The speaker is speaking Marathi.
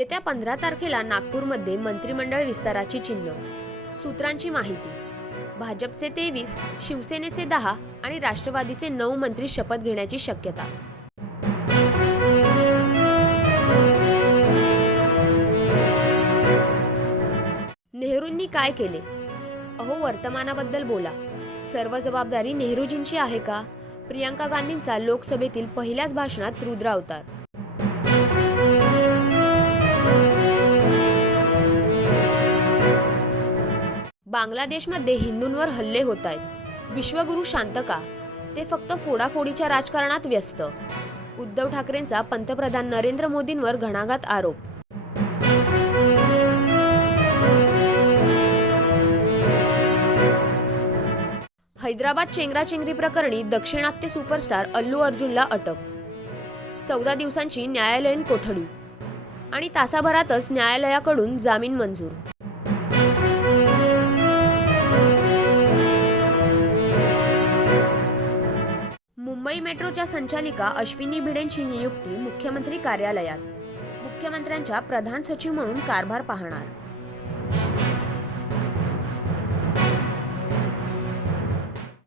येत्या पंधरा तारखेला नागपूरमध्ये मंत्रिमंडळ विस्ताराची चिन्ह. सूत्रांची माहिती. भाजपचे तेवीस शिवसेनेचे दहा आणि राष्ट्रवादीचे नऊ मंत्री शपथ घेण्याची शक्यता. नेहरूंनी काय केले? अहो वर्तमानाबद्दल बोला. सर्व जबाबदारी नेहरूजींची आहे का? प्रियंका गांधींचा लोकसभेतील पहिल्याच भाषणात रुद्र बांगलादेशमध्ये हिंदूंवर हल्ले होत आहेत. विश्वगुरू शांत का? ते फक्त फोडाफोडीच्या राजकारणात व्यस्त. उद्धव ठाकरेंचा पंतप्रधान नरेंद्र मोदींवर घणाघात आरोप. हैदराबाद चेंगराचेंगरी प्रकरणी दक्षिणात्य सुपरस्टार अल्लू अर्जुनला अटक. चौदा दिवसांची न्यायालयीन कोठडी. आणि तासाभरातच न्यायालयाकडून जामीन मंजूर. मुंबई मेट्रोच्या संचालिका अश्विनी भिडेंची नियुक्ती मुख्यमंत्री कार्यालयात. मुख्यमंत्र्यांच्या प्रधान सचिव म्हणून कारभार पाहणार.